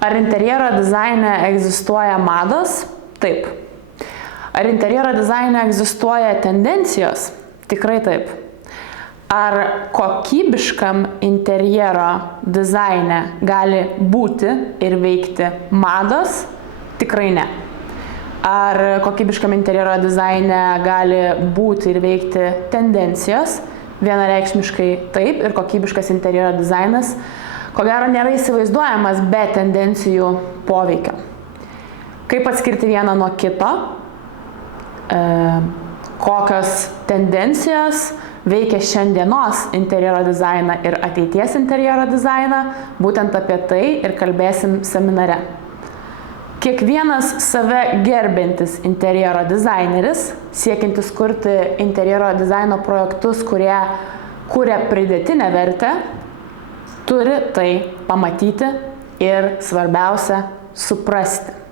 Ar interjero dizaine egzistuoja mados? Taip. Ar interjero dizaine egzistuoja tendencijos? Tikrai taip. Ar kokybiškam interjero dizaine gali būti ir veikti mados? Tikrai ne. Ar kokybiškam interjero dizaine gali būti ir veikti tendencijos? Vienareikšmiškai taip, ir kokybiškas interjero dizainas ko gero nėra įsivaizduojamas be tendencijų poveikio. Kaip atskirti vieną nuo kito? Kokios tendencijos veikia šiandienos interjero dizainą ir ateities interjero dizainą? Būtent apie tai ir kalbėsim seminare. Kiekvienas save gerbiantis interjero dizaineris, siekiantis kurti interjero dizaino projektus, kurie kuria pridėtinę vertę, turi tai pamatyti ir svarbiausia suprasti.